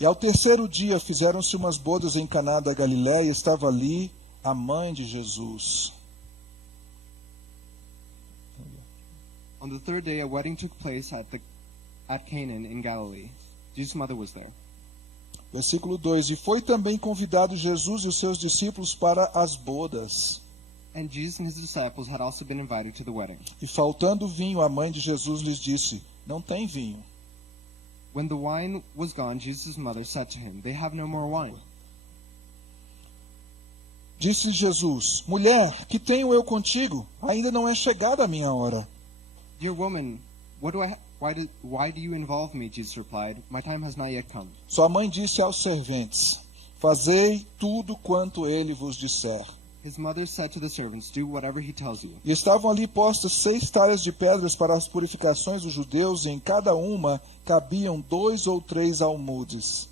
E ao terceiro dia fizeram-se umas bodas em Caná da Galiléia, e estava ali a mãe de Jesus. On the third day, a wedding took place at Canaan in Galilee. Jesus' mother was there. Versículo 2. E foi também convidado Jesus e os seus discípulos para as bodas. And Jesus and his disciples had also been invited to the wedding. E faltando vinho, a mãe de Jesus lhes disse, não tem vinho. When the wine was gone, Jesus' mother said to him, "They have no more wine." Disse Jesus, mulher, que tenho eu contigo? Ainda não é chegada a minha hora. Dear woman, why do you involve me? Jesus replied, "My time has not yet come." Sua mãe disse aos serventes, fazei tudo quanto ele vos disser. His mother said to the servants, "Do whatever he tells you." E estavam ali postas 6 talhas de pedras para as purificações dos judeus, e em cada uma cabiam 2 ou 3 almudes.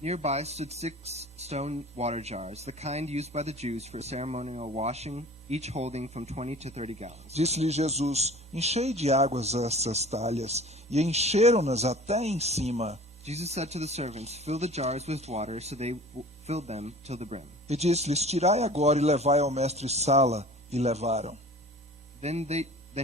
Nearby stood 6 stone water jars, the kind used by the Jews for ceremonial washing, each holding from 20 to 30 gallons. Disse-lhe Jesus, enchei de águas essas talhas, e encheram-nas até em cima. Jesus said to the servants, "Fill the jars with water," so they filled them till the brim. E disse-lhes, tirai agora e levai ao mestre-sala, e levaram. Then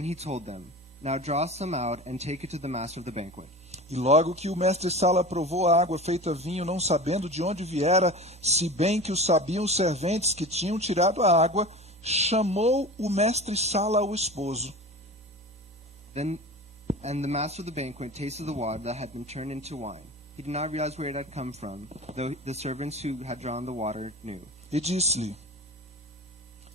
he told them, "Now draw some out and take it to the master of the banquet." E logo que o mestre-sala provou a água feita vinho, não sabendo de onde viera, se bem que o sabiam os serventes que tinham tirado a água, chamou o mestre-sala ao esposo. And the master of the banquet tasted the water that had been turned into wine. He did not realize where it had come from, though the servants who had drawn the water knew. E disse-lhe,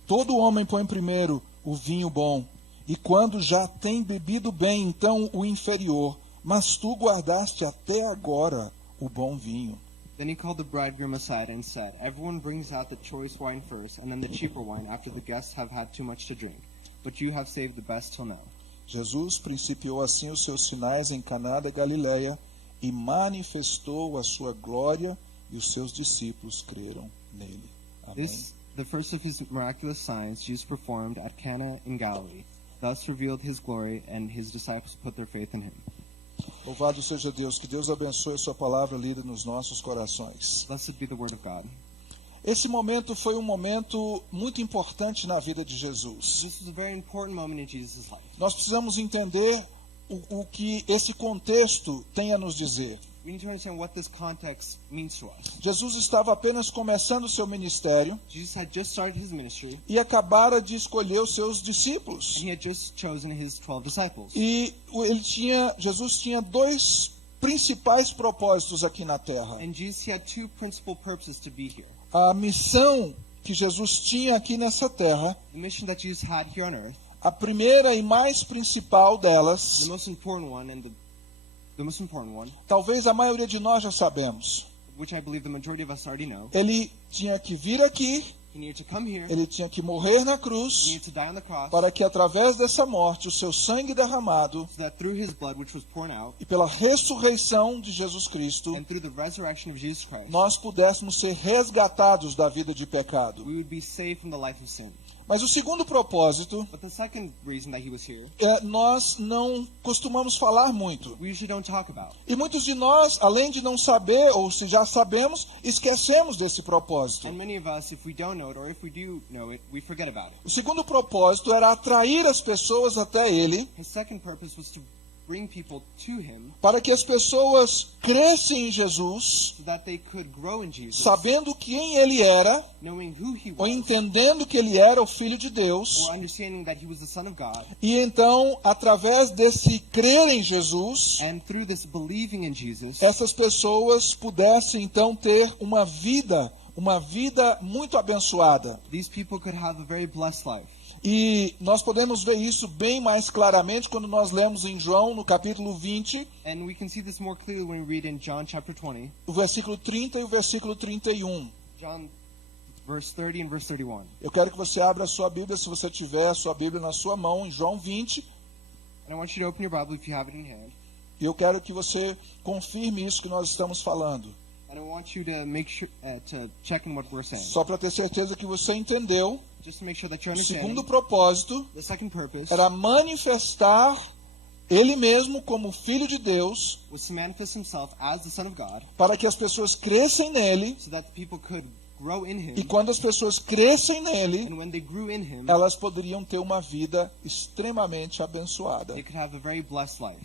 todo homem põe primeiro o vinho bom, e quando já tem bebido bem, então o inferior, mas tu guardaste até agora o bom vinho. Then he called the bridegroom aside and said, "Everyone brings out the choice wine first, and then the cheaper wine after the guests have had too much to drink. But you have saved the best till now." Jesus principiou assim os seus sinais em Caná da Galiléia e manifestou a sua glória, e os seus discípulos creram nele. Amém. This, the first of his miraculous signs, Jesus performed at Cana in Galilee. Thus revealed his glory, and his disciples put their faith in him. Louvado seja Deus, que Deus abençoe a sua palavra lida nos nossos corações. Blessed be the word of God. Esse momento foi um momento muito importante na vida de Jesus. This was a very important moment in Jesus' life. Nós precisamos entender o que esse contexto tem a nos dizer. We need to understand what this context means to us. Jesus estava apenas começando o seu ministério Jesus had just started his ministry, e acabara de escolher os seus discípulos. and he had just chosen his 12 disciples. E Jesus tinha 2 principais propósitos aqui na terra. And Jesus had 2 principal purposes to be here. A missão que Jesus tinha aqui nessa terra, The mission that Jesus had here on earth, a primeira e mais principal delas, the most important one, and the most important one, talvez a maioria de nós já sabemos. which I believe the majority of us already know. Ele tinha que vir aqui, He needed to come here, ele tinha que morrer na he cruz, needed to die on the cross, para que através dessa morte, o seu sangue derramado, so that through his blood, which was poured out, e pela ressurreição de Jesus Cristo, and through the resurrection of Jesus Christ, nós pudéssemos ser resgatados da vida de pecado. we would be saved from the life of sin. Mas o segundo propósito, But the second reason that he was here, nós não costumamos falar muito. we usually don't talk about. E muitos de nós, além de não saber, ou se já sabemos, esquecemos desse propósito. And many of us, if we don't know it, or if we do know it, we forget about it. O segundo propósito era atrair as pessoas até ele, His second purpose was to bring people to him, para que as pessoas crescem em Jesus, so that they could grow in Jesus, sabendo quem ele era, knowing who he ou was, entendendo que ele era o Filho de Deus, or understanding that he was the Son of God. e então, através desse crer em Jesus, And through this believing in Jesus, essas pessoas pudessem então ter uma vida muito abençoada. these people could have a very blessed life. E nós podemos ver isso bem mais claramente quando nós lemos em João, no capítulo 20, And we can see this more clearly when we read in John chapter 20, o versículo 30 e o versículo 31. John verse 30 and verse 31. Eu quero que você abra a sua Bíblia, se você tiver a sua Bíblia na sua mão, em João 20. And I want you to open your Bible if you have it in hand. E eu quero que você confirme isso que nós estamos falando. And I want you to make sure to check in what we're saying. Só para ter certeza que você entendeu, Just to make sure that you're o understanding. segundo propósito The second purpose era manifestar ele mesmo como Filho de Deus, was to manifest himself as the Son of God, para que as pessoas crescem nele, so that the people could grow in him, e quando as pessoas crescem nele, and when they grew in him, elas poderiam ter uma vida extremamente abençoada. they could have a very blessed life.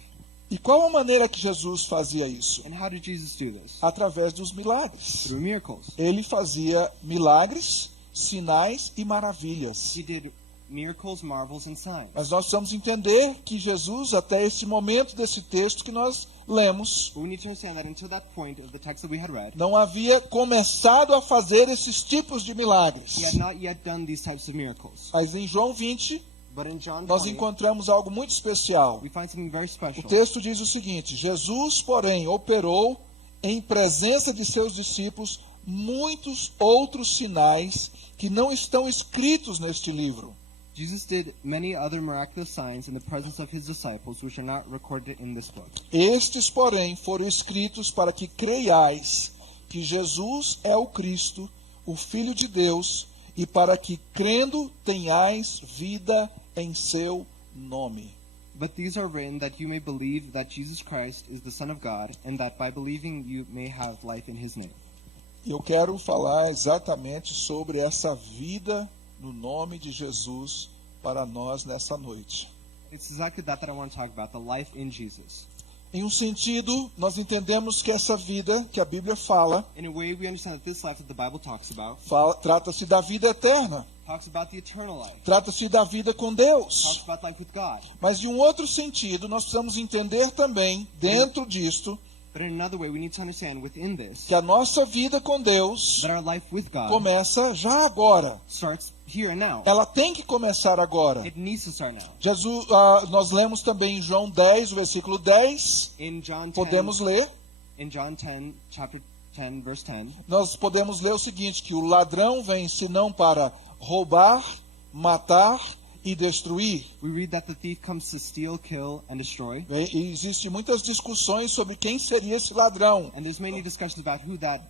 E qual a maneira que Jesus fazia isso? And how did Jesus do this? Através dos milagres. Through miracles. Ele fazia milagres, sinais e maravilhas. He did miracles, marvels, and signs. Mas nós precisamos entender que Jesus, até esse momento desse texto que nós lemos, But we need to understand that until that point of the text that we had read, não havia começado a fazer esses tipos de milagres. he had not yet done these types of miracles. Mas em João 20, But in John nós 20, encontramos algo muito especial. we find something very O special. texto diz o seguinte: Jesus, porém, operou em presença de seus discípulos muitos outros sinais que não estão escritos neste livro. Jesus did many other miraculous signs in the presence of his disciples, which are not recorded in this book. Estes, porém, foram escritos para que creiais que Jesus é o Cristo, o Filho de Deus, e para que, crendo, tenhais vida em seu nome. But these are written that you may believe that Jesus Christ is the Son of God, and that by believing you may have life in his name. Eu quero falar exatamente sobre essa vida no nome de Jesus para nós nessa noite. It's exactly that I want to talk about, the life in Jesus. Em um sentido, nós entendemos que essa vida que a Bíblia fala, In a way, we understand that this life that the Bible talks about trata-se da vida eterna, talks about the eternal life, trata-se da vida com Deus. talks about life with God. Mas de um outro sentido, nós precisamos entender também, dentro disto, But in another way, we need to understand within this que a nossa vida com Deus that our life with God começa já agora. starts here and now. Ela tem que começar agora. It needs to start now. Jesus, nós lemos também em João 10, o versículo 10. In John 10, Podemos ler. in John 10, chapter 10, verse 10, Nós podemos ler o seguinte, que o ladrão vem senão para roubar, matar e destruir. we read that the thief comes to steal, kill, and destroy. E existem muitas discussões sobre quem seria esse ladrão. And there's many discussions about who that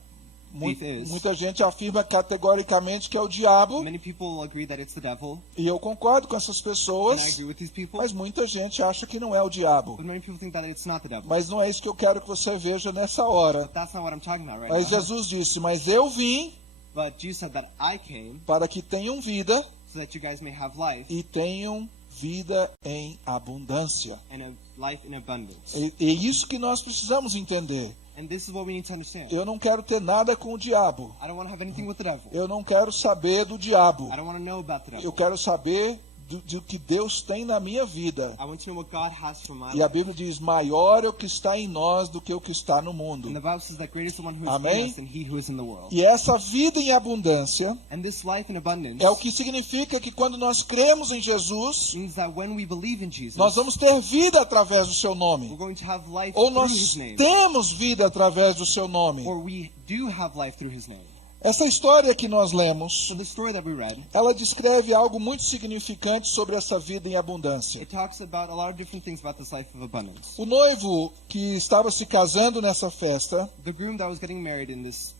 thief is. Muita gente afirma categoricamente que é o diabo, Many people agree that it's the devil, e eu concordo com essas and I pessoas, agree with these people. mas muita gente acha que não é o diabo. But many people think that it's not the devil. Mas não é isso que eu quero que você veja nessa hora. That's not what I'm talking about right Mas now. Jesus disse, mas eu vim But Jesus said that I came para que tenham vida so that you guys may have life, e tenham vida em abundância. and a life in abundance. É isso que nós precisamos entender. And this is what we need to understand. Eu não quero ter nada com o diabo. I don't want to have anything with the devil. Eu não quero saber do diabo. I don't want to know about the devil. Eu quero saber do que Deus tem na minha vida. I want to know what God has for my E a life. Bíblia diz, maior é o que está em nós do que o que está no mundo. And the Bible says that greater is the one who is Amém? in us than he who is in the world. E essa vida em abundância And this life in abundance é o que significa que quando nós cremos em Jesus, means that when we believe in Jesus, nós vamos ter vida através do seu we're nome. going to have life Ou through nós his name. temos vida através do seu nome. Or we do have life through his name. Essa história que nós lemos, So the story that we read, ela descreve algo muito significante sobre essa vida em abundância. it talks about a lot of different things about this life of abundance. O noivo que estava se casando nessa festa, The groom that was getting married in this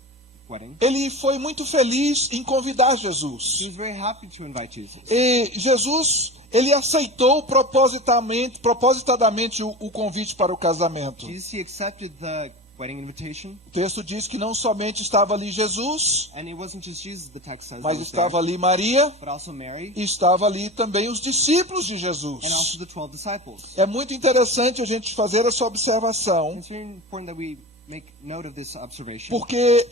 wedding, ele foi muito feliz em convidar he Jesus. was very happy to invite Jesus. E Jesus, ele aceitou propositadamente o convite para o casamento. Jesus, he accepted the wedding invitation, O texto diz que não somente estava ali Jesus, and it wasn't just Jesus, the text says, mas that was estava there, ali Maria but also Mary, e estava ali também os discípulos de and Jesus. also the 12 disciples. É muito interessante a gente fazer essa observação, It's very important that we make note of this observation, porque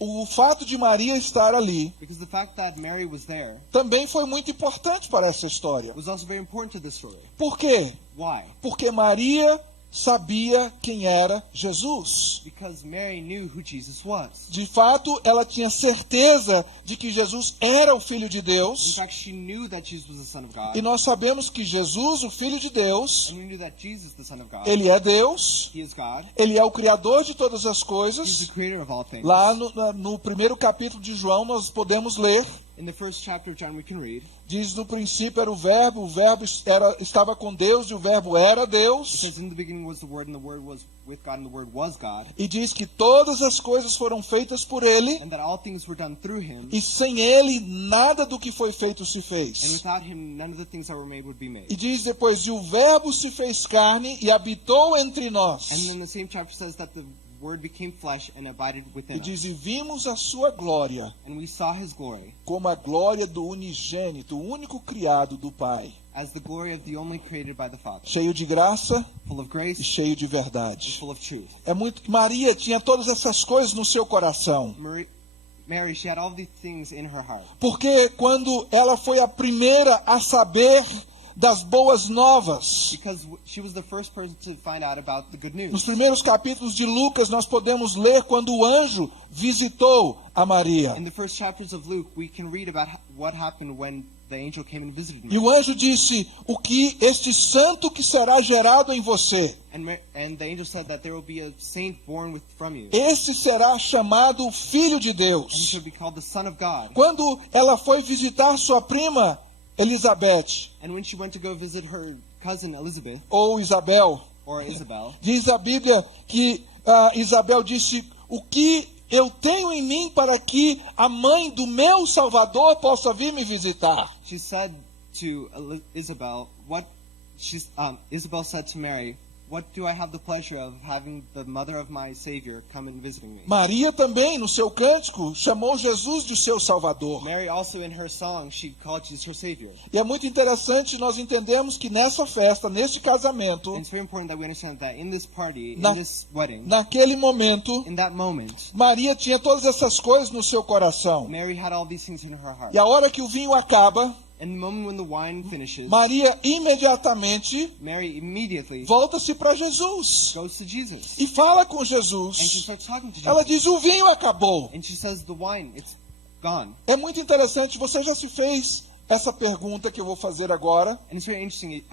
o fato de Maria estar ali because the fact that Mary was there também foi muito importante para essa história. was also very important to this story. Por quê? Why? Porque Maria sabia quem era Jesus. Because Mary knew who Jesus was. De fato, ela tinha certeza de que Jesus era o Filho de In Deus. fact, she knew that Jesus was the Son of God, E nós sabemos que Jesus, o Filho de Deus, and we knew that Jesus, the Son of God, ele é Deus, he is God, ele é o Criador de todas as he's coisas. the creator of all things. Lá no primeiro capítulo de João, nós podemos ler In the first chapter of John we can read, Diz, no princípio era o verbo estava com Deus e o verbo era it Deus. says in the beginning was the Word, and the Word was with God, and the Word was God, E diz que todas as coisas foram feitas por Ele, and that all things were done through Him, e sem Ele nada do que foi feito se and fez. without Him none of the things that were made would be made. E diz depois, e o verbo se fez carne e habitou entre nós. And then the same chapter says that the Word became flesh and abided E within diz, us, e vimos a sua glória, and we saw His glory, como a glória do unigênito, o único criado do Pai, as the glory of the only created by the Father, cheio de graça full of e grace cheio de and verdade. full of truth. É muito. Maria tinha todas essas coisas no seu coração. Mary, she had all these things in her heart. Porque quando ela foi a primeira a saber das boas novas, Because she was the first person to find out about the good nos news. primeiros capítulos de Lucas nós podemos ler quando o anjo visitou a Maria. In the first chapters of Luke, we can read about what happened when the angel came and visited E me. o anjo disse, o que este santo que será gerado em você, And the angel said that there will be a saint born from you, esse será chamado Filho de and he Deus. shall be called the Son of God. Quando ela foi visitar sua prima Elizabeth, And when she went to go visit her cousin Elizabeth, ou Isabel, or Isabel, diz a Bíblia que Isabel disse, o que eu tenho em mim para que a mãe do meu Salvador possa vir me visitar? she said to Isabel, Isabel said to Mary, what do I have the pleasure of having the mother of my Savior come and visiting me? Maria também, no seu cântico, chamou Jesus de seu Salvador. Mary also in her song, she called Jesus her Savior. E é muito interessante nós entendemos que nessa festa, neste casamento, And it's very important that we understand that in this party, Na- in this wedding, naquele momento, in that moment, Maria tinha todas essas coisas no seu coração. Mary had all these things in her heart. E a hora que o vinho acaba, And the moment when the wine finishes, Maria imediatamente Mary immediately volta-se para Jesus goes to Jesus. e fala com And she Jesus. starts talking to Ela Jesus. diz, o vinho acabou. And she says, the wine, it's gone. É muito interessante, você já se fez essa pergunta que eu vou fazer agora? And it's very interesting,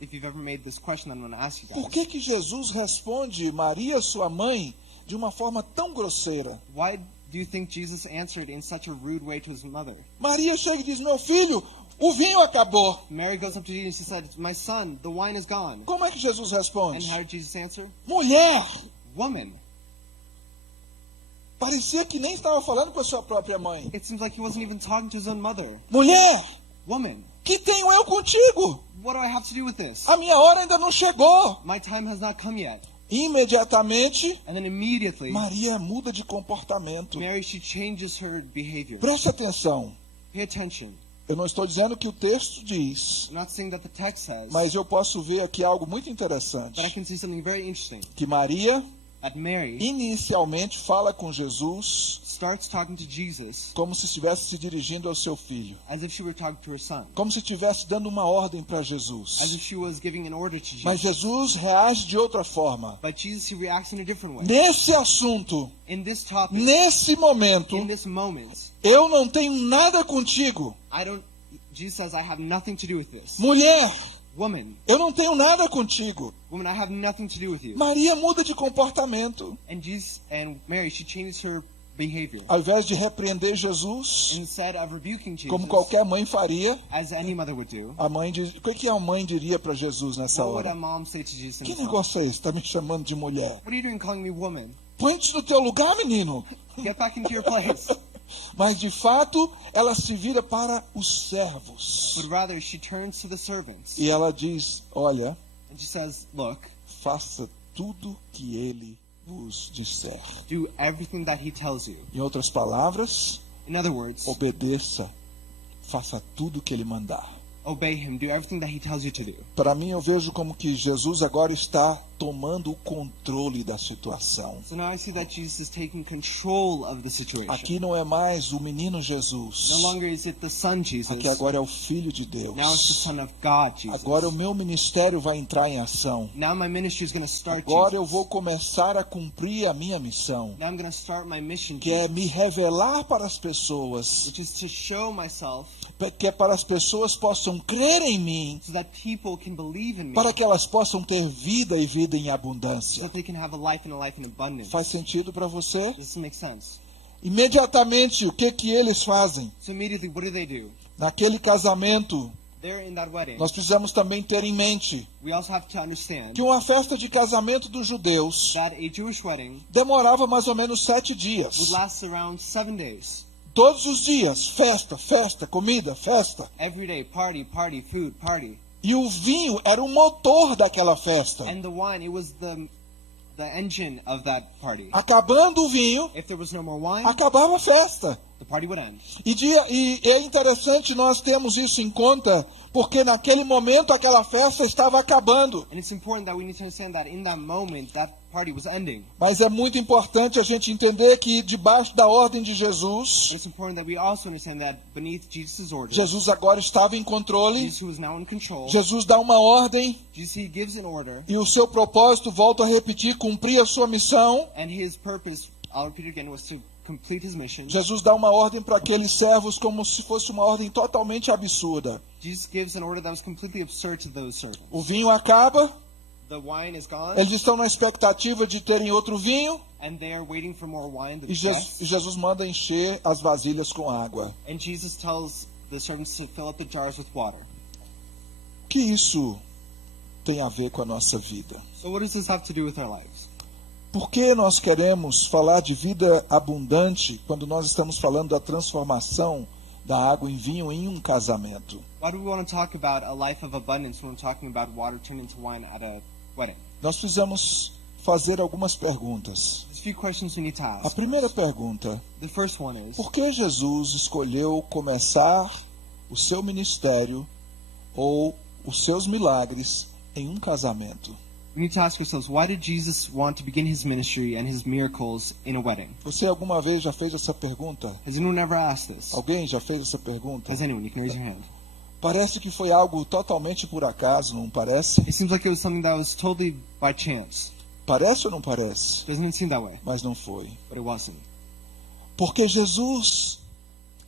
if you've ever made this question, I'm going to ask you Por guys. que Jesus responde Maria, sua mãe, de uma forma tão grosseira? Why do you think Jesus answered in such a rude way to his mother? Maria chega e diz, meu filho, o vinho acabou. Mary goes up to Jesus and she said, my son, the wine is gone. Como é que Jesus And responde? how did Jesus answer? Mulher! Woman. Parecia que nem estava falando com a sua própria mãe. It seems like he wasn't even talking to his own mother. Mulher! Woman. Que tenho eu contigo? What do I have to do with this? A minha hora ainda não chegou. My time has not come yet. Imediatamente, And then immediately, Maria muda de comportamento. Mary, she changes her behavior. Preste atenção. Pay attention. Eu não estou dizendo que o texto diz, I'm not saying that the text says, mas eu posso ver aqui algo muito but I interessante. can see something very interesting. Que Maria That Mary inicialmente fala com Jesus starts talking to Jesus como se estivesse se dirigindo ao seu filho. as if she were talking to her son. Como se estivesse dando uma ordem para As if Jesus. she was giving an order to Mas Jesus. Jesus reage de outra forma. But Jesus, he reacts in a different way. Nesse assunto, In this topic, nesse momento, in this moment, eu não tenho nada contigo. Jesus says, I have nothing to do with this. Mulher, Woman, eu não tenho nada contigo. woman, I have nothing to do with you. Maria muda de comportamento. And Mary, she changes her behavior. Ao invés de repreender Jesus, Instead of rebuking Jesus, como qualquer mãe faria, as any mother would do, a mãe diz, o que a mãe diria para Jesus nessa what would a hora? mom say to Jesus? Que in this moment? negócio é esse? Está me chamando de mulher. What are you doing calling me woman? Põe-te no teu lugar, menino. Get back into your place. Mas de fato, ela se vira para os servos. But rather, she turns to the servants. E ela diz, olha, And she says, look, faça tudo que ele vos disser. do everything that he tells you. Em outras palavras, In other words, obedeça. Faça tudo que ele mandar. obey him. Do everything that he tells you to do. Para mim, eu vejo como que Jesus agora está tomando o controle da situação. So now I see that Jesus is taking control of the situation. Aqui não é mais o menino Jesus. No longer is it the Son Jesus. Aqui agora é o Filho de Deus. Now it's the Son of God Jesus. Agora o meu ministério vai entrar em ação. Now my ministry is going to start Agora eu Jesus. vou começar a cumprir a minha missão, Now I'm going to start my mission, que é Jesus, me revelar para as pessoas, which is to show myself que é para as pessoas possam crer em mim, so that people can believe in me, para que elas possam ter vida e vida em so abundância. that they can have a life and a life in abundance. Faz sentido para você? Does this make sense? Imediatamente, o que eles fazem? So immediately, what do? Naquele casamento, They're in that wedding. nós precisamos também ter em mente We also have to understand que uma festa de casamento dos judeus that a Jewish wedding demorava mais ou menos 7 dias. would last around 7 days. Todos os dias, festa, festa, comida, festa. Every day, party, party, food, party. E o vinho era o motor daquela festa. And the wine, it was the engine of that party. Acabando o vinho, If there was no more wine, acabava a festa. the party would end. E é interessante nós termos isso em conta, porque naquele momento aquela festa estava acabando. And it's important that we need to understand that in that moment, that party was ending. Mas é muito importante a gente entender que debaixo da ordem de But Jesus, it's important that we also understand that beneath Jesus' order, Jesus agora estava em controle. Jesus who is now in control, Jesus dá uma ordem Jesus he gives an order, e o seu propósito, volto a repetir, cumprir a sua missão. and his purpose, I'll repeat it again, was to complete his mission. Jesus dá uma ordem para aqueles servos como se fosse uma ordem totalmente absurda. Jesus gives an order that was completely absurd to those servants. O vinho acaba, The wine is gone, eles estão na expectativa de terem outro vinho, and they are waiting for more wine. The e guests. Jesus manda encher as vasilhas com água. And Jesus tells the servants to fill up the jars with water. O que isso tem a ver com a nossa vida? So what does this have to do with our lives? Por que nós queremos falar de vida abundante quando nós estamos falando da transformação da água em vinho em um casamento? Why do we want to talk about a life of abundance when we're talking about water turned into wine at a wedding? Nós precisamos fazer algumas perguntas. There's a few questions we need to ask. A primeira pergunta: The first one is, por que Jesus escolheu começar o seu ministério ou os seus milagres em um casamento? we need to ask ourselves, why did Jesus want to begin his ministry and his miracles in a wedding? Você alguma vez já fez essa pergunta? Has anyone ever asked this? Alguém já fez essa pergunta? Has anyone? You can raise your hand. Parece que foi algo totalmente por acaso, não parece? It seems like it was something that was totally by chance. Parece ou não parece? Doesn't it seem that way? Mas não foi. But it wasn't. Porque Jesus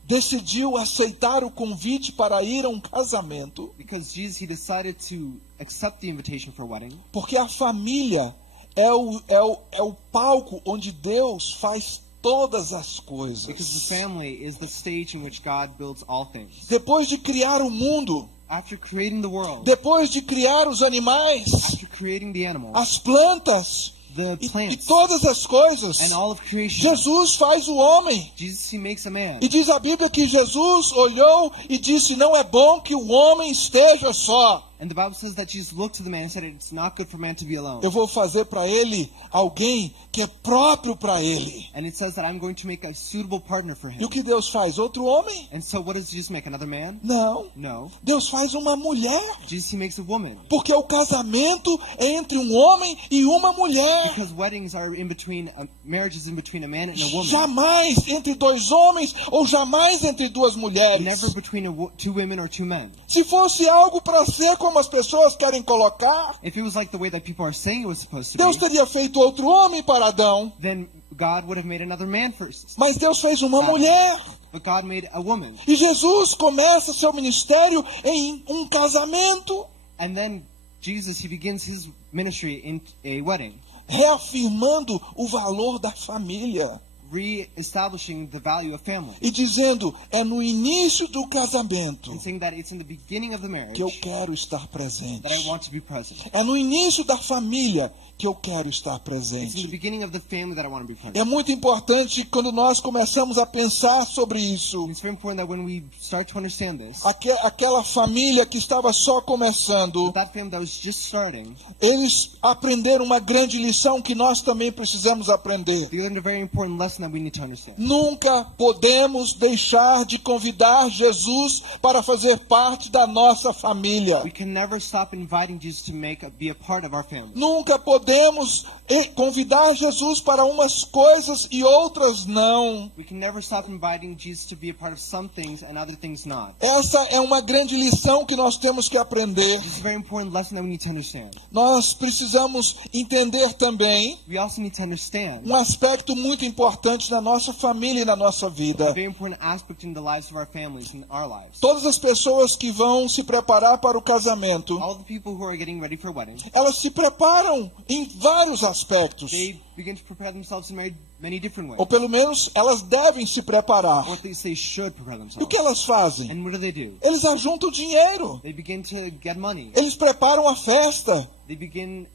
decidiu aceitar o convite para ir a um casamento, Because Jesus, he decided to accept the invitation for a wedding. porque a família é o palco onde Deus faz todas as coisas. Because the family is the stage in which God builds all things. Depois de criar o mundo, After creating the world, depois de criar os animais, after creating the animals, as plantas the e plants, todas as coisas, and all of creation, Jesus faz o homem. Jesus, he makes a man. E diz a Bíblia que Jesus olhou e disse: não é bom que o homem esteja só. And the Bible says that Jesus looked to the man and said, it's not good for man to be alone. Eu vou fazer para ele alguém que é próprio para ele. And it says that I'm going to make a suitable partner for E o him. que Deus faz? Outro homem? And so what does Jesus make? Another man? Não. No. Deus faz uma mulher. Jesus, he makes a woman. Porque o casamento é entre um homem e uma mulher. Because weddings are in between, marriage is in between a man and a woman. Jamais entre dois homens ou jamais entre duas mulheres. Never between two women or two men. Se fosse algo para ser como as pessoas querem colocar, If it was like the way that people are saying it was supposed to Deus be, teria feito outro homem para Adão. then God would have made another man first. Mas Deus fez uma mulher. But God made a woman. E Jesus começa seu ministério em um casamento, And then Jesus, he begins his ministry in a wedding, reafirmando o valor da família. re-establishing the value of family. E dizendo, é no início do casamento And saying that it's in the beginning of the marriage que eu quero estar presente. that I want to be present. É no início da família que eu quero estar It's in the presente. beginning of the family that I want to be present. É muito importante quando nós começamos a pensar sobre isso. And it's very important that when we start to understand this, Aquela família que estava só começando, that family that was just starting, eles aprenderam uma grande lição que nós também precisamos aprender. they learned a very important lesson that we need to understand. Nunca podemos deixar de convidar Jesus para fazer parte da nossa família. We can never stop inviting Jesus to be a part of our family. Nunca podemos convidar Jesus para umas coisas e outras não. We can never stop inviting Jesus to be a part of some things and other things not. Essa é uma grande lição que nós temos que aprender. This is a very important lesson that we need to understand. Nós precisamos entender também We also need to understand um aspecto muito importante na nossa família e na nossa a vida. very important aspect in the lives of our families and our lives. Todas as pessoas que vão se preparar para o casamento, All the people who are getting ready for a wedding, elas se preparam em vários aspectos. they begin to prepare themselves in many different ways. Ou pelo menos elas devem se preparar. Or at least they should prepare E o themselves. que elas fazem? And what do? Eles ajuntam dinheiro. They begin to get money. Eles preparam a festa. They begin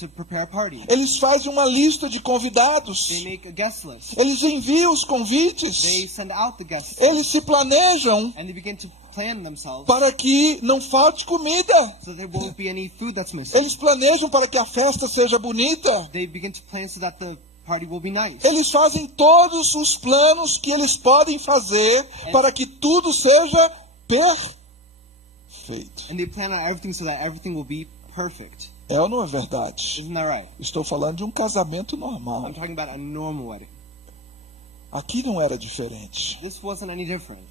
to prepare a party. Eles fazem uma lista de convidados. They make a guest list. Eles enviam os convites. They send out the guest list. Eles se planejam And they begin to plan themselves para que não falte comida. so there won't be any food that's missing. Eles planejam para que a festa seja bonita. They begin to plan so that the party will be nice. Eles fazem todos os planos que eles podem fazer para que tudo seja perfeito. And they plan out everything so that everything will be perfect. É ou não é verdade? Isn't that right? Estou falando de um casamento normal. I'm talking about a normal wedding. Aqui não era diferente. This wasn't any different.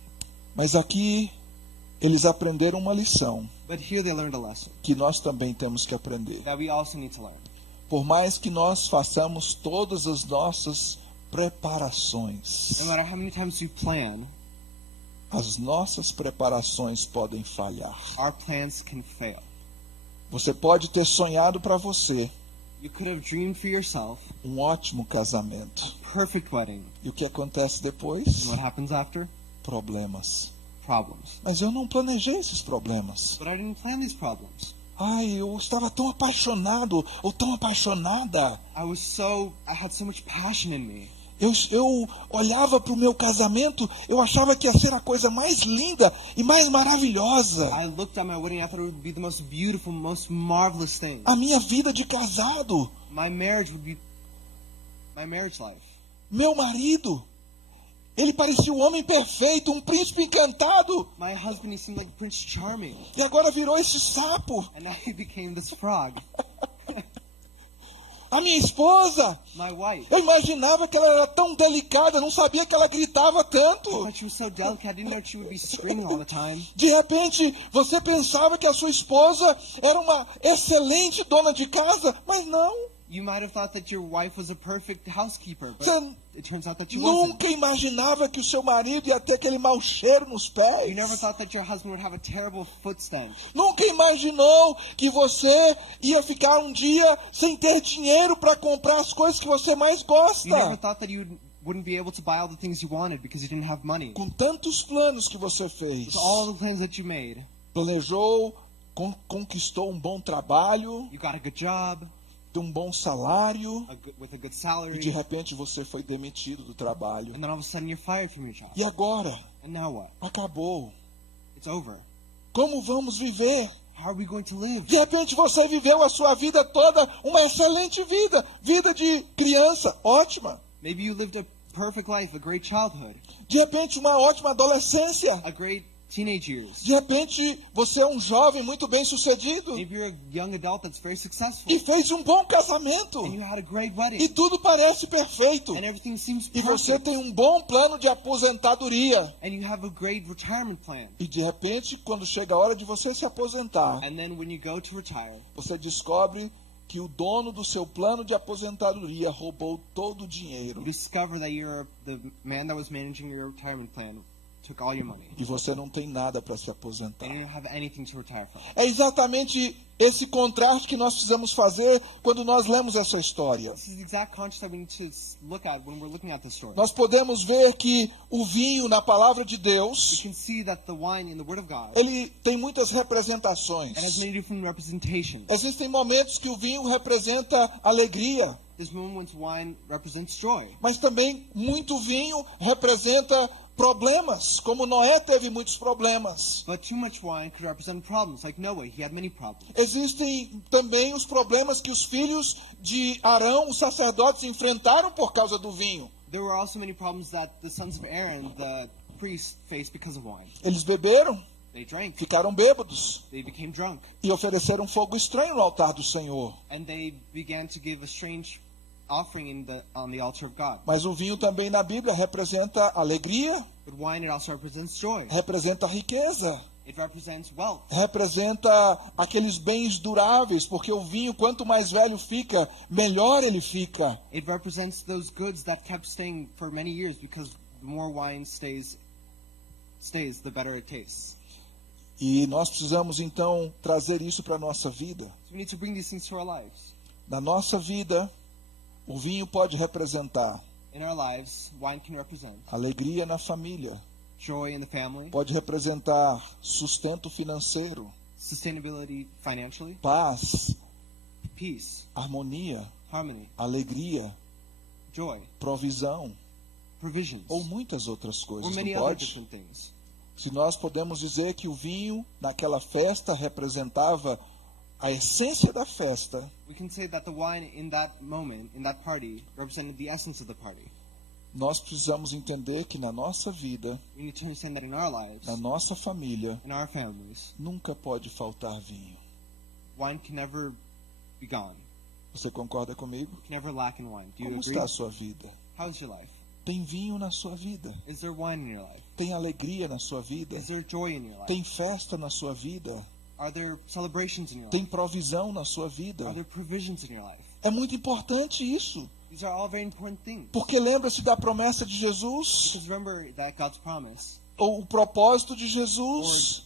Mas aqui eles aprenderam uma lição But here they learned a lesson que nós também temos que aprender. that we also need to learn. Por mais que nós façamos todas as nossas preparações, No matter how many times we plan, as nossas preparações podem falhar. our plans can fail. Você pode ter sonhado para você You could have dreamed for yourself um ótimo casamento. a perfect wedding. E o que acontece depois? And what happens after? Problemas. Problems. Mas eu não planejei esses problemas. But I didn't plan these problems. Ai, eu estava tão apaixonado ou tão apaixonada. I had so much passion in me. Eu olhava para o meu casamento, eu achava que ia ser a coisa mais linda e mais maravilhosa. I looked at my wedding and I thought it would be the most beautiful, most marvelous thing. A minha vida de casado, My marriage would be my marriage life. meu marido, ele parecia um homem perfeito, um príncipe encantado. My husband, he seemed like Prince Charming. E agora virou esse sapo. And now he became this frog. A minha esposa, My wife. eu imaginava que ela era tão delicada, não sabia que ela gritava I tanto. thought she was so delicate. I didn't know she would be screaming all the time. De repente, você pensava que a sua esposa era uma excelente dona de casa, mas não. You might have thought that your wife was a perfect housekeeper, but Você it turns out that she wasn't. nunca imaginava que o seu marido ia ter aquele mau cheiro nos pés. You never thought that your husband would have a terrible foot stench. Nunca imaginou que você ia ficar um dia sem ter dinheiro para comprar as coisas que você mais You never gosta. thought that you wouldn't be able to buy all the things you wanted because you didn't have money. Com tantos planos que você fez, With all the plans that you made, planejou, conquistou um bom trabalho, you got a good job, tem um bom salário, with a good e de salary, repente você foi demitido do trabalho. and then all of a sudden you're fired from your job. E agora? And now what? Acabou. It's over. Como vamos viver? How are we going to live? De repente você viveu a sua vida toda uma excelente vida. Vida de criança, ótima. Maybe you lived a perfect life, a great childhood, De repente uma ótima adolescência. a great teenage years. De repente você é um jovem muito bem sucedido. Maybe you're a young adult that's very successful, E fez um bom casamento. and you had a great E wedding, tudo parece perfeito. and everything seems E você perfect, tem um bom plano de aposentadoria. and you have a great retirement plan. E de repente, quando chega a hora de você se aposentar, And then when you go to retire, você descobre que o dono do seu plano de aposentadoria roubou todo o dinheiro. you discover that the man that was managing your retirement plan took all your money. E você não tem nada para se aposentar. And you don't have anything to retire from. É exatamente esse contraste que nós precisamos fazer quando nós lemos essa história. This is the exact contrast that we need to look at when we're looking at this story. Nós podemos ver que o vinho na palavra de You Deus, can see that the wine in the Word of God, ele tem muitas representações. it has many different representations. Existem momentos que o vinho representa alegria, There's moments wine represents joy. mas também muito vinho representa problemas, como Noé teve muitos problemas. But too much wine could represent problems, like Noah. He had many problems. Existem também os problemas que os filhos de Arão, os sacerdotes, enfrentaram por causa do vinho. There were also many problems that the sons of Aaron, the priests, faced because of wine. Eles beberam, They drank. ficaram bêbados They became drunk. e ofereceram fogo estranho no altar do Senhor. And they began to give a strange offering on the altar of God. Mas o vinho também na Bíblia representa alegria, But wine, it also represents joy. representa riqueza, It represents wealth. representa aqueles bens duráveis, porque o vinho, quanto mais velho fica, melhor ele fica. It represents those goods that kept staying for many years, because the more wine stays, the better it tastes. E nós precisamos então trazer isso para a nossa vida. So we need to bring these things to our lives. Na nossa vida, O vinho pode representar In our lives, wine can represent alegria na família, joy in the family, pode representar sustento financeiro, sustainability financially, paz, peace, harmonia, harmony, alegria, joy, provisão provisions, ou muitas outras or coisas. many Não other pode? different things. Se nós podemos dizer que o vinho naquela festa representava a essência da festa, We can say that the wine in that moment, in that party, represented the essence of the party. nós precisamos entender que na nossa vida, We need to understand that in our lives, na nossa família, in our families, nunca pode faltar vinho. wine can never be gone. Você concorda comigo? Can never lack in wine. Do you Como agree? está a sua vida? How's your life? Tem vinho na sua vida? Is there wine in your life? Tem alegria na sua vida? Is there joy in your life? Tem festa na sua vida? Are there celebrations in your Tem life? provisão na sua vida? Are there provisions in your life? É muito importante isso. These are all very important things. Porque lembra-se da promessa de Jesus? Because remember that God's promise, Ou o propósito de Jesus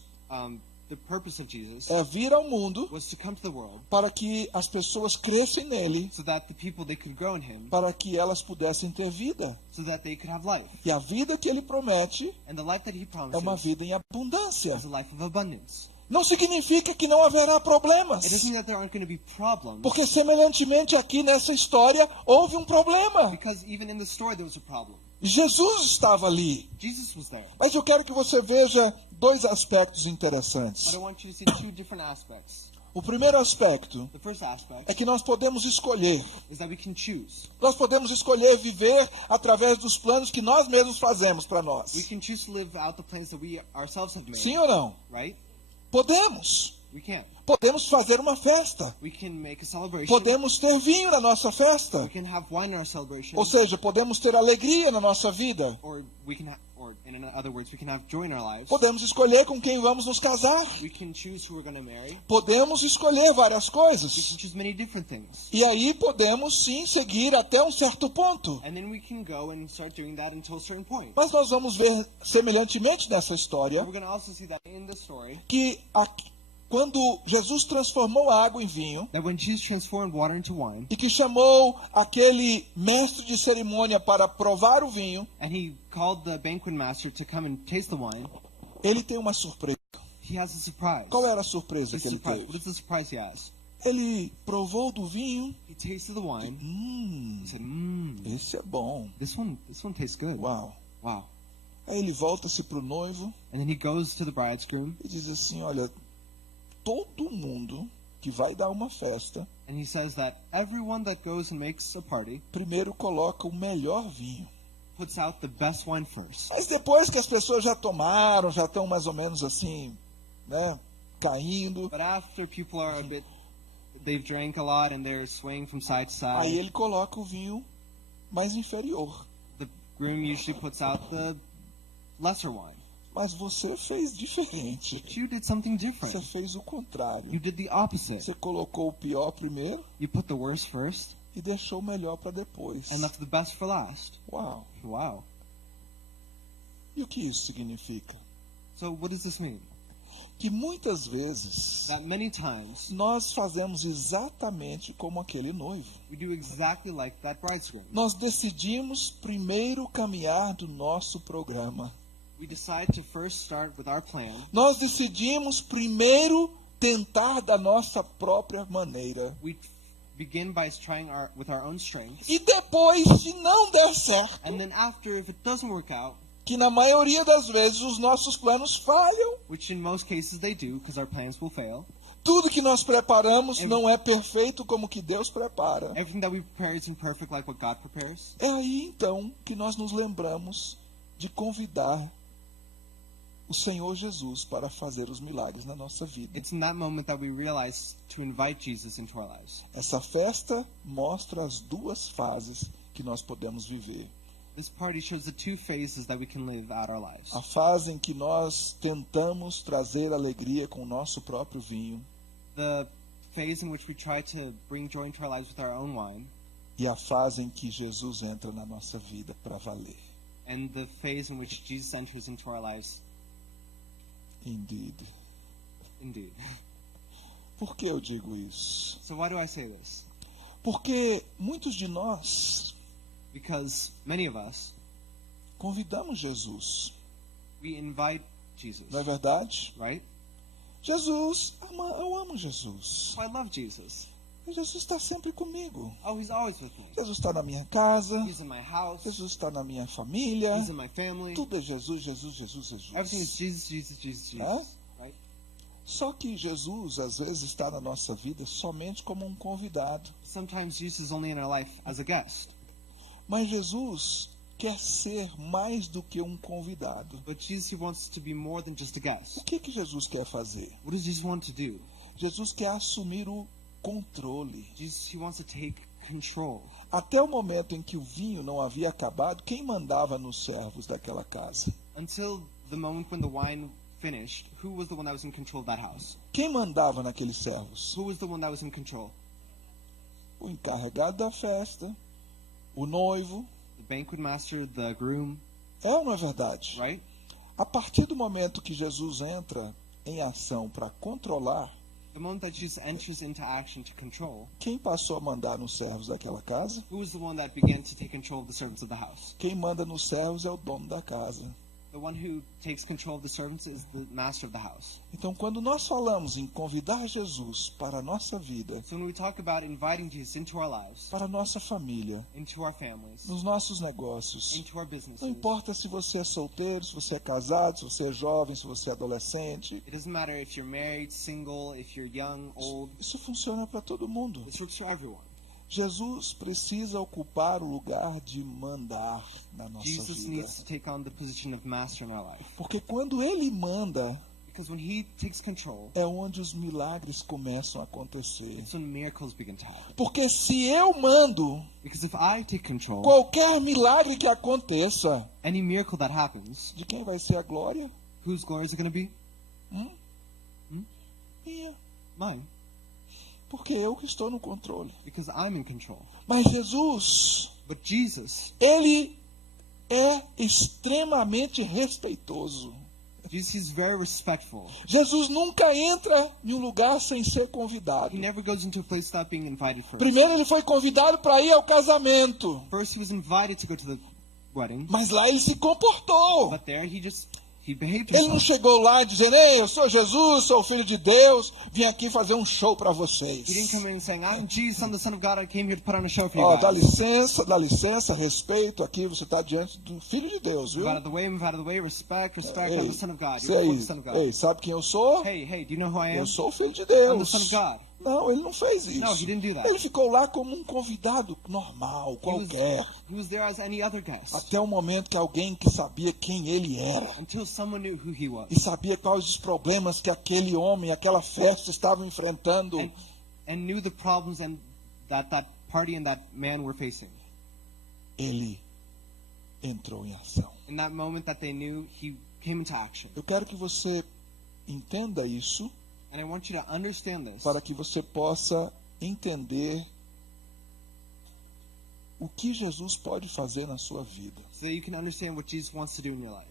the purpose of Jesus, é vir ao mundo was to come to the world para que as pessoas crescem nele, so that the people, they could grow in Him, para que elas pudessem ter vida. so that they could have life. E a vida que ele promete And the life that He é promises uma vida em abundância. is a life of abundance. Não significa que não haverá problemas. It doesn't mean that there aren't going to be problems, Porque semelhantemente aqui nessa história houve um problema. because even in the story there was a problem. Jesus estava ali. Jesus was there. Mas eu quero que você veja dois aspectos interessantes. But I want you to see two different aspects. O primeiro aspecto The first aspect é que nós podemos escolher. is that we can choose. Nós podemos escolher viver através dos planos que nós mesmos fazemos para nós. We can choose to live out the plans that we ourselves have made. Sim ou não? Right? Podemos. We can. Podemos fazer uma festa. We can make a celebration. Podemos ter vinho na nossa festa. We can have wine in our celebration. Ou seja, podemos ter alegria na nossa vida. Or we can or in other words, we can have joy in our lives. Podemos escolher com quem vamos nos casar. We can choose who we're going to marry. Podemos escolher várias We coisas. can choose many different things. E aí podemos sim seguir até um certo ponto. And then we can go and start doing that until a certain point. Mas nós vamos ver semelhantemente nessa história We're going to also see that in the story, que quando Jesus transformou a água em vinho that when Jesus transformed water into wine, e que chamou aquele mestre de cerimônia para provar o vinho, and he called the banquet master to come and taste the wine, ele tem uma surpresa. he has a surprise. Qual era a surpresa He's que ele surprised. What teve? is the surprise he has? Ele provou do vinho. He tasted the wine. He said, Esse é bom. this one tastes good. Uau. Wow. Aí ele volta-se para o noivo And then he goes to the bridegroom e diz assim, olha, todo mundo que vai dar uma festa, and he says that everyone that goes and makes a party primeiro coloca o melhor vinho. puts out the best wine first. Mas depois que as pessoas já tomaram, já estão mais ou menos assim, né, caindo, But after people are they've drank a lot and they're swaying from side to aí side, ele coloca o vinho mais inferior. the groom usually puts out the lesser wine. Mas você fez diferente. But you did something Você different. fez o contrário. You did the opposite. Você colocou o pior primeiro You put the worst first e deixou o melhor para depois. and left the best for last. Uau. Wow. E o que isso significa? So what does this mean? Que muitas vezes That many times nós fazemos exatamente como aquele noivo. we do exactly like that bridegroom. Nós decidimos primeiro caminhar do nosso programa. We decide to first start with our plan. Nós decidimos primeiro tentar da nossa própria maneira. We begin by trying with our own strength. E depois, se não der certo, And then after, if it doesn't work out, que na maioria das vezes os nossos planos falham, which in most cases they do, because our plans will fail, tudo que nós preparamos não é perfeito como que Deus prepara. everything that we prepare isn't perfect like what God prepares. É aí então que nós nos lembramos de convidar o Senhor Jesus para fazer os milagres na nossa vida. It's in that moment that we realize to invite Jesus into our lives. Essa festa mostra as duas fases que nós podemos viver. This party shows the two phases that we can live out our lives. A fase em que nós tentamos trazer alegria com o nosso próprio vinho The phase in which we try to bring joy into our lives with our own wine, e a fase em que Jesus entra na nossa vida para valer. and the phase in which Jesus enters into our lives Indeed. indeed. Por que eu digo isso? So why do I say this? Porque muitos de nós Because many of us, convidamos Jesus, we invite Jesus, não é verdade? right? Jesus, eu amo Jesus. Oh, I love Jesus. Jesus está sempre comigo. Oh, he's always with me. Jesus está na minha casa. He's in my house. Jesus está na minha família. He's in my family. Tudo é Jesus, Jesus, Jesus, Jesus. Everything is Jesus, Jesus, Jesus, Jesus. Ah? Right? Só que Jesus, às vezes, está na nossa vida somente como um convidado. Sometimes Jesus is only in our life as a guest. Mas Jesus quer ser mais do que um convidado. But Jesus, he wants to be more than just a guest. O que Jesus quer fazer? What does Jesus want to do? Jesus quer assumir o controle. Jesus, he wants to take control. Até o momento em que o vinho não havia acabado, quem mandava nos servos daquela casa? Until the moment when the wine finished, who was the one that was in control of that house? Quem mandava naqueles servos? Who was the one that was in control? O encarregado da festa, o noivo. The banquet master, the groom, É ou não é verdade? right? A partir do momento que Jesus entra em ação para controlar, The moment that Jesus enters into action to control, quem passou a mandar nos servos daquela casa? who was the one that began to take control of the servants of the house? Quem manda nos servos é o dono da casa. The one who takes control of the servants is the master of the house. Então, quando nós falamos em convidar Jesus para a nossa vida, So when we talk about inviting Jesus into our lives, para a nossa família, into our families, nos nossos negócios, into our businesses, não importa se você é solteiro, se você é casado, se você é jovem, se você é adolescente, it doesn't matter if you're married, single, if you're young, old, isso funciona para todo mundo. this works for everyone. Jesus precisa ocupar o lugar de mandar na nossa Jesus vida. needs to take on the position of master in our life. Porque quando ele manda, Because when he takes control, é onde os milagres começam a acontecer. it's when miracles begin to happen. Porque se eu mando, Because if I take control, qualquer milagre que aconteça, any miracle that happens, de quem vai ser a glória? whose glory is it going to be? Minha. Mine. Porque eu que estou no controle. Because I'm in control. Mas Jesus, But Jesus, ele é extremamente respeitoso. Jesus is very respectful. Jesus nunca entra em um lugar sem ser convidado. He never goes into a place without being invited first. Primeiro ele foi convidado para ir ao casamento. First he was invited to go to the wedding, Mas lá ele se comportou. but there he behaved Ele não himself. chegou lá dizendo: ei, eu sou Jesus, sou o Filho de Deus, vim aqui fazer um show para vocês. He didn't come in saying, I'm Jesus, I'm the Son of God, I came here to put on a show for you Ó, dá guys. licença, respeito aqui, você está diante do Filho de Deus, viu? Move out of the way, move out of the way, respect, I'm the Son of God. Ei, You're before the Son of God. ei, sabe quem eu sou? Hey, do you know who I am? Eu sou o Filho de I'm the Deus. Son of God. Não, ele não fez isso. No, he didn't do that. Ele ficou lá como um convidado normal, qualquer. He was there as any other guest. Até o momento que alguém que sabia quem ele era Until someone knew who he was. e sabia quais os problemas que aquele homem, aquela festa estavam enfrentando. And knew the problems and that party and that man were facing. Ele entrou em ação. In that moment that they knew, he came into action. Eu quero que você entenda isso And I want you to understand this para que você possa entender o que Jesus pode fazer na sua vida. so that you can understand what Jesus wants to do in your life.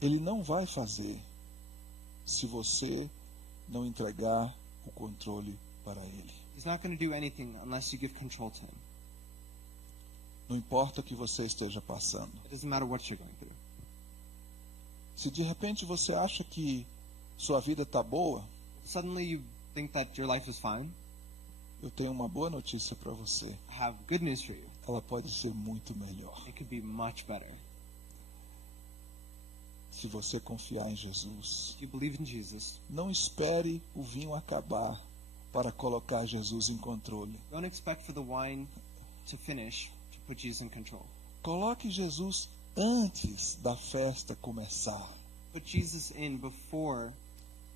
Ele não vai fazer se você não entregar o controle para ele. He's not going to do anything unless you give control to him. Não importa o que você esteja passando. It doesn't matter what you're going through. Se de repente você acha que sua vida está boa, Suddenly you think that your life is fine. eu tenho uma boa notícia para você. I have good news for you. Ela pode ser muito melhor. It could be much better. Se você confiar em Jesus, If you believe in Jesus, não espere o vinho acabar para colocar Jesus em controle. don't expect for the wine to finish to put Jesus in control. Coloque Jesus antes da festa começar. Put Jesus in before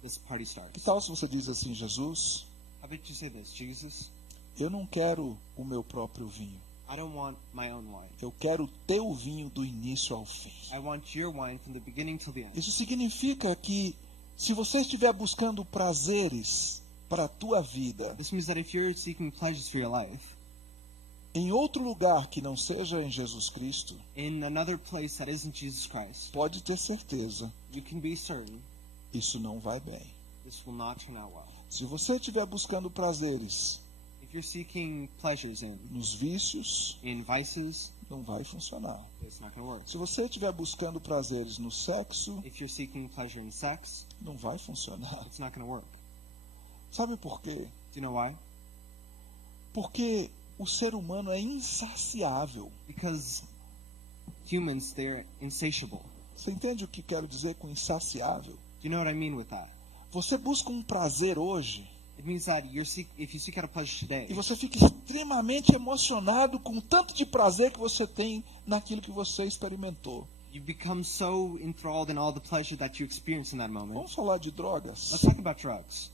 this party Que starts. tal se você diz assim: Jesus, How about you say this? Jesus, eu não quero o meu próprio vinho. I don't want my own wine. Eu quero o teu vinho do início ao fim. I want your wine from the beginning till the end. Isso significa que se você estiver buscando prazeres para a tua vida This means that if you're seeking pleasures for your life, em outro lugar que não seja em Jesus Cristo, in another place that isn't Jesus Christ, pode ter certeza, you can be certain isso não vai bem. this will not turn out well. Se você estiver buscando prazeres If If you're seeking pleasures nos vícios, in vices, não vai funcionar. it's not going to work. Se você estiver buscando prazeres no sexo, If you're seeking pleasure in sex, não vai funcionar. it's not going to work. Sabe por quê? Do you know why? Porque o ser humano é insaciável. Because humans, they're insatiable. Você entende o que quero dizer com insaciável? Do you know what I mean with that? Você busca um prazer hoje It means that if you seek out a pleasure today, e você fica extremamente emocionado com o tanto de prazer que você tem naquilo que você experimentou. you become so enthralled in all the pleasure that you experience in that moment. Vamos falar de drogas? Let's talk about drugs.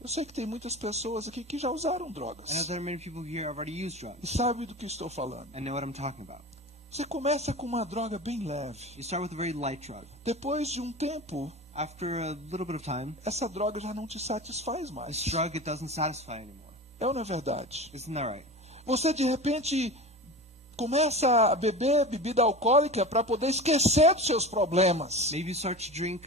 Eu sei que tem muitas pessoas aqui que já usaram drogas. I know there are many people here who have already used drugs E sabe do que estou falando. and know what I'm talking about. Você começa com uma droga bem leve. You start with a very light drug. Depois de um tempo, After a little bit of time, essa droga já não te satisfaz mais. this drug, it doesn't satisfy anymore. É ou não é verdade? Isn't that right? Você de repente começa a beber bebida alcoólica para poder esquecer dos seus problemas. Maybe you start to drink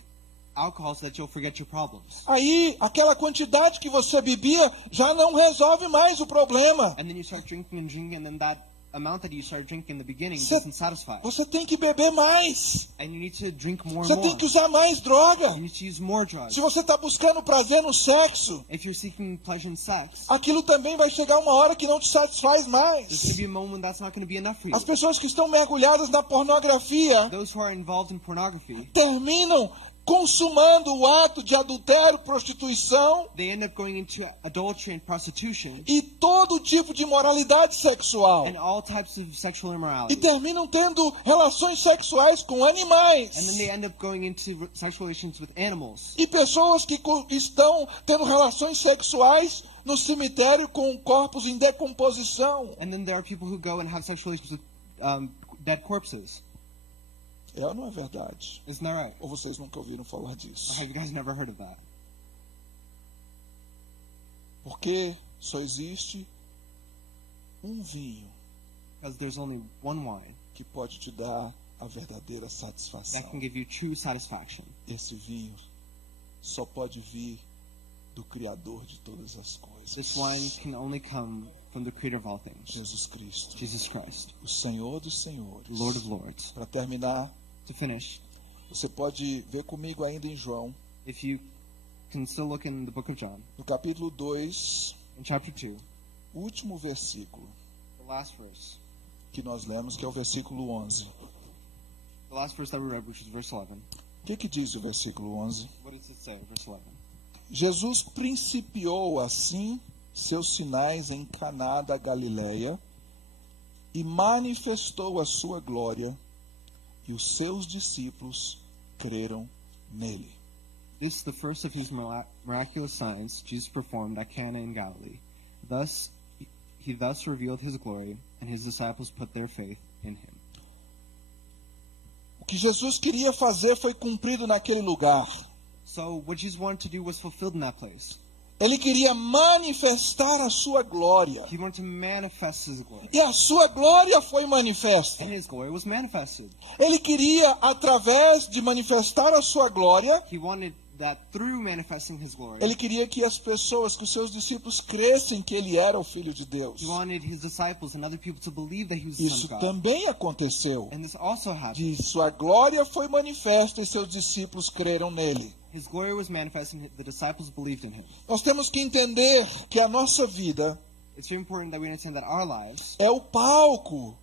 alcohol so that you'll forget your problems. Aí, aquela quantidade que você bebia já não resolve mais o problema. And then you start drinking, and then that amount that you started drinking in the beginning Você- doesn't satisfy. Você tem que beber mais. And you need to drink more Você and tem more. que usar mais droga. You need to use more drugs. Se você está buscando prazer no sexo, If you're seeking pleasure in sex, aquilo também vai chegar uma hora que não te satisfaz there's going to mais. be a moment when that's not going to be enough for you. As pessoas que estão mergulhadas na pornografia Those who are involved in pornography, terminam consumando o ato de adultério, prostituição they end up going into adultery and prostitution e todo tipo de imoralidade sexual. and all types of sexual E immorality. terminam tendo relações sexuais com And then animais. they end up going into sexual relations with animals. E pessoas que estão tendo relações sexuais no cemitério com corpos em decomposição. And then there are people who go and have sexual relations with dead corpses. É ou não é verdade? Isn't that right? Ou vocês nunca ouviram falar disso? Or have you guys never heard of that? Porque só existe um vinho Because there's only one wine que pode te dar a verdadeira satisfação. that can give you true satisfaction. Esse vinho só pode vir do Criador de todas as coisas. This wine can only come from the creator of all things, Jesus Cristo, Jesus Christ, o Senhor dos Senhores. Lord of Lords. Para terminar, To finish, você pode ver comigo ainda em João, if you can still look in the book of John, no capítulo 2, in chapter 2, o último versículo the last verse. que nós lemos, que é o versículo 11. The last verse that we read, which is verse 11. O que diz o versículo 11? What does it say, verse 11? Jesus principiou assim seus sinais em Caná da Galileia e manifestou a sua glória, e os seus discípulos creram nele. This is the first of his miraculous signs Jesus performed at Cana in Galilee. He thus revealed his glory, and his disciples put their faith in him. O que Jesus queria fazer foi cumprido naquele lugar. So what Jesus wanted to do was fulfilled in that place. Ele queria manifestar a sua glória. He wanted to manifest his glory. E a sua glória foi manifesta. And his glory was manifested. Ele queria, através de manifestar a sua glória, He wanted that through manifesting his glory, ele queria que as pessoas, que os seus discípulos crescem que ele era o Filho de Deus. he wanted his disciples and other people to believe that he was the Son Isso of God. também aconteceu. And this also happened. De sua glória foi manifesta e seus discípulos creram nele. His glory was manifest and the disciples believed in him. Nós temos que entender que a nossa vida It's very important that we understand that our lives é o palco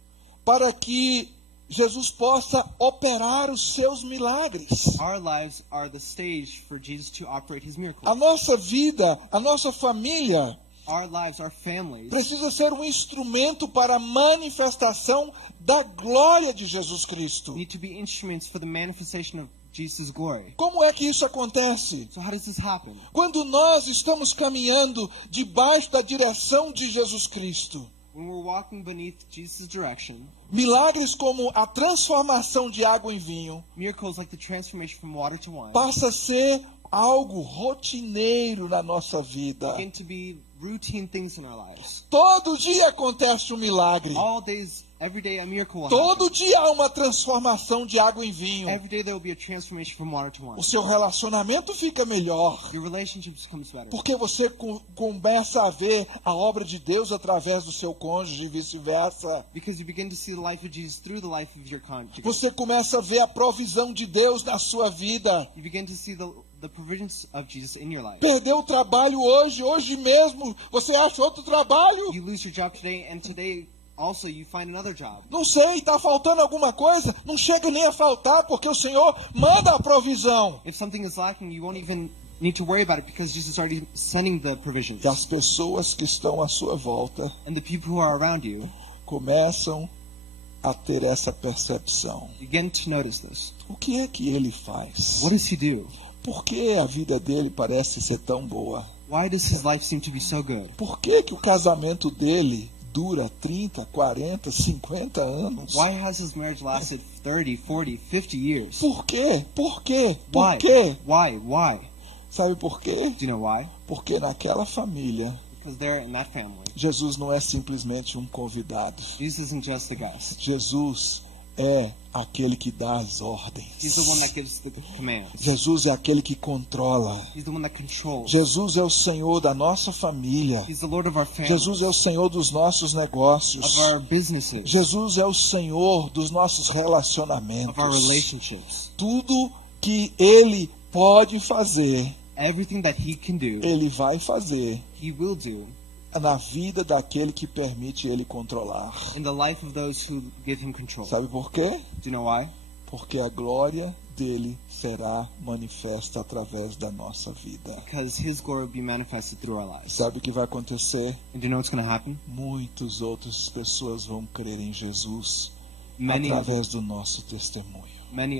para que Jesus possa operar os seus milagres. are the stage for Jesus to operate his miracles. A nossa vida, a nossa família Our lives, our families, precisa ser um instrumento para a manifestação da glória de Jesus Cristo. need to be instruments for the manifestation of Jesus' glory. Como é que isso acontece? So how does this happen? Quando nós estamos caminhando debaixo da direção de Jesus Cristo. When we're walking beneath Jesus' direction, Milagres como a transformação de água em vinho miracles like the transformation from water to wine passa a ser algo rotineiro na nossa vida. begin to be routine things in our lives. Todo dia acontece um milagre. All days Every day a miracle will Todo happen. dia há uma transformação de água em vinho. Every day there will be a transformation from water to wine. O seu relacionamento fica melhor. Your relationship becomes better. Porque você começa a ver a obra de Deus através do seu cônjuge e vice-versa. Because you begin to see the life of Jesus through the life of your conjugal. Você começa a ver a provisão de Deus na sua vida. You begin to see the provisions of Jesus in your life. Perdeu o trabalho hoje mesmo, você acha outro trabalho? You lose your job today, and today also you find another job. Não sei, está faltando alguma coisa? Não chega nem a faltar, porque o Senhor manda a provisão. If something is lacking, you won't even need to worry about it because Jesus is already sending the provisions. E as pessoas que estão à sua volta And the people who are around you começam a ter essa percepção. begin to notice this. O que é que ele faz? What does he do? Por que a vida dele parece ser tão boa? Why does his life seem to be so good? Por que o casamento dele dura 30, 40, 50 anos? Why has his marriage lasted 30, 40, 50 years? Por quê? Por quê? Por Why? quê? Why? Sabe por quê? Do you know why? Porque naquela família, Because they're in that family. Jesus não é simplesmente um convidado. Jesus isn't just a guest. Jesus é aquele que dá as ordens. He's the one that gives the commands. Jesus é aquele que controla. He's the one that controls. Jesus é o Senhor da nossa família. He's the Lord of our family. Jesus é o Senhor dos nossos negócios. Of our businesses. Jesus é o Senhor dos nossos Of our relacionamentos. relationships. Tudo que Ele pode fazer, Everything that he can do, Ele vai fazer he will do na vida daquele que permite Ele controlar. in the life of those who give him control. Sabe por quê? Do you know why? Porque a glória dele será manifesta através da nossa vida. Because his glory will be manifested through our lives. Sabe o que vai acontecer? And do you know what's going to happen? Muitas outras pessoas vão crer em Jesus Many através do nosso testemunho.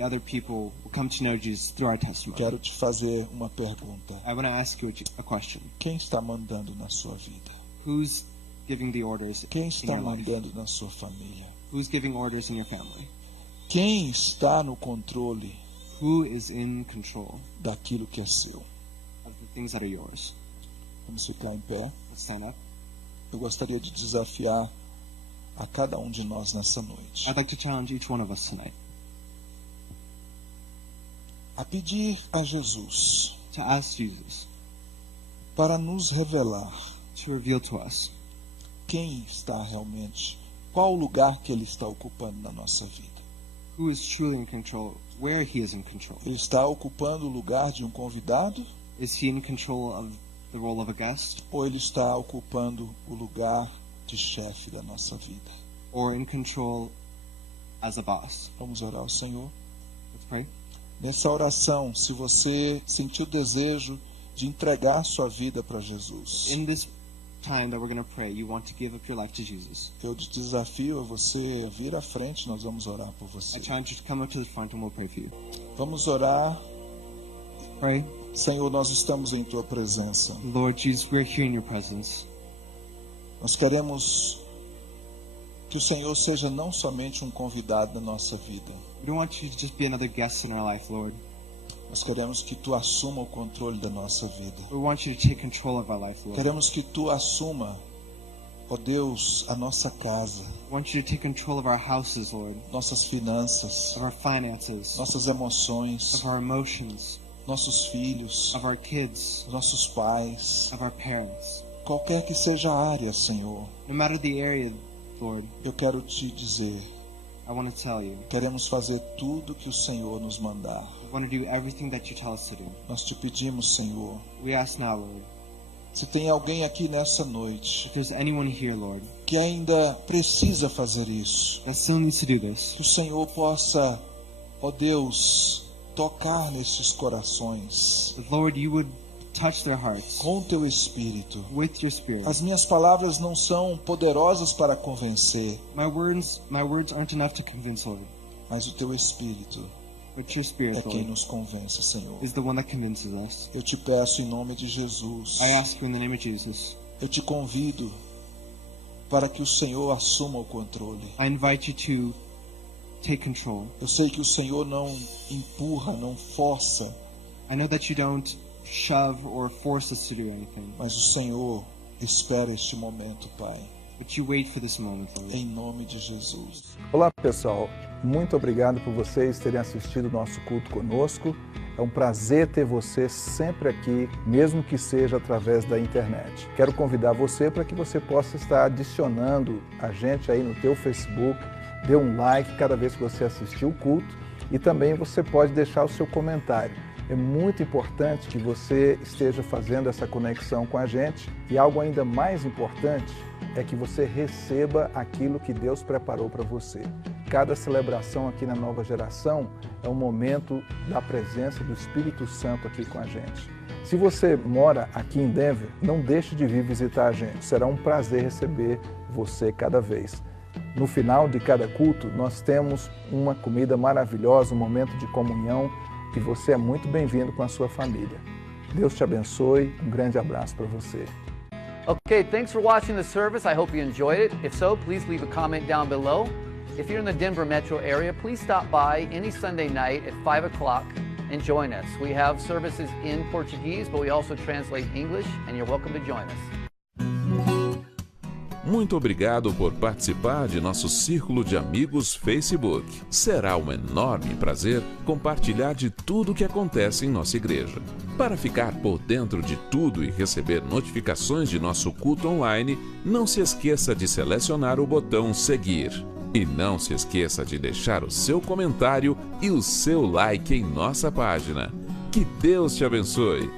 other people will come to know Jesus through our testimony. Quero te fazer uma pergunta. I want to ask you a question. Quem está mandando na sua vida? Who's giving the orders Quem in está your life? mandando na sua família? Who's giving orders in your family? Quem está no controle Who is in control daquilo que é seu? of the things that are yours? Vamos ficar em pé. Let's stand up. Eu gostaria de desafiar a cada um de nós nessa noite I'd like to challenge each one of us tonight a pedir a Jesus to ask Jesus para nos revelar to reveal to us quem está realmente, qual o lugar que Ele está ocupando na nossa vida. who is truly in control, where he is in control. Ele está ocupando o lugar de um convidado Is he in control of the role of a guest ou Ele está ocupando o lugar de chefe da nossa vida? or in control as a boss? Vamos orar ao Senhor. Let's pray. Nessa oração, se você sentiu o desejo de entregar sua vida para Jesus, In this time that we're going to pray, you want to give up your life to Jesus. eu te desafio a você vir à frente, nós vamos orar por você. I challenge you to come up to the front and we'll pray for you. Vamos orar. Pray. Senhor, nós estamos em Tua presença. Lord Jesus, we're here in your presence. Nós queremos que o Senhor seja não somente um convidado na nossa vida. We don't want you to just be another guest in our life, Lord. Nós queremos que Tu assuma o controle da nossa vida. We want you to take control of our life, Lord. Queremos que Tu assuma, ó Deus, a nossa casa, We want you to take control of our houses, Lord, nossas finanças, of our finances, nossas emoções, of our emotions, nossos filhos, of our kids, nossos pais, of our parents. qualquer que seja a área, Senhor. No matter the area, Lord, Eu quero te dizer, I want to tell you, queremos fazer tudo que o Senhor nos mandar. we want to do everything that you tell us to do. Nós te pedimos, Senhor, We ask now, Lord, se tem alguém aqui nessa noite if there's anyone here, Lord, que ainda precisa fazer isso, that still needs to do this, que o Senhor possa, ó Deus, tocar nesses corações that, Lord, you would touch their hearts com Teu Espírito. with your Spirit. As minhas palavras não são poderosas para convencer, My words aren't enough to convince, Lord, mas o Teu Espírito but your Spirit, é quem Lord, nos convence, Senhor. is the one that convinces us. Eu te peço em nome de Jesus, I ask you in the name of Jesus, eu te convido para que o Senhor assuma o controle. I invite you to take control. Eu sei que o Senhor não empurra, não força, I know that you don't shove or force us to do anything, mas o Senhor espera este momento, Pai. But you wait for this moment, Lord. Em nome de Jesus. Olá, pessoal. Muito obrigado por vocês terem assistido o nosso culto conosco. É um prazer ter você sempre aqui, mesmo que seja através da internet. Quero convidar você para que você possa estar adicionando a gente aí no teu Facebook, dê um like cada vez que você assistir o culto e também você pode deixar o seu comentário. É muito importante que você esteja fazendo essa conexão com a gente e algo ainda mais importante é que você receba aquilo que Deus preparou para você. Cada celebração aqui na Nova Geração é um momento da presença do Espírito Santo aqui com a gente. Se você mora aqui em Denver, não deixe de vir visitar a gente. Será um prazer receber você cada vez. No final de cada culto, nós temos uma comida maravilhosa, um momento de comunhão, e você é muito bem-vindo com a sua família. Deus te abençoe, um grande abraço para você. Okay, thanks for watching the service. I hope you enjoyed it. If so, please leave a comment down below. If you're in the Denver metro area, please stop by any Sunday night at 5 o'clock and join us. We have services in Portuguese, but we also translate English, and you're welcome to join us. Muito obrigado por participar de nosso círculo de amigos Facebook. Será um enorme prazer compartilhar de tudo o que acontece em nossa igreja. Para ficar por dentro de tudo e receber notificações de nosso culto online, não se esqueça de selecionar o botão seguir. E não se esqueça de deixar o seu comentário e o seu like em nossa página. Que Deus te abençoe!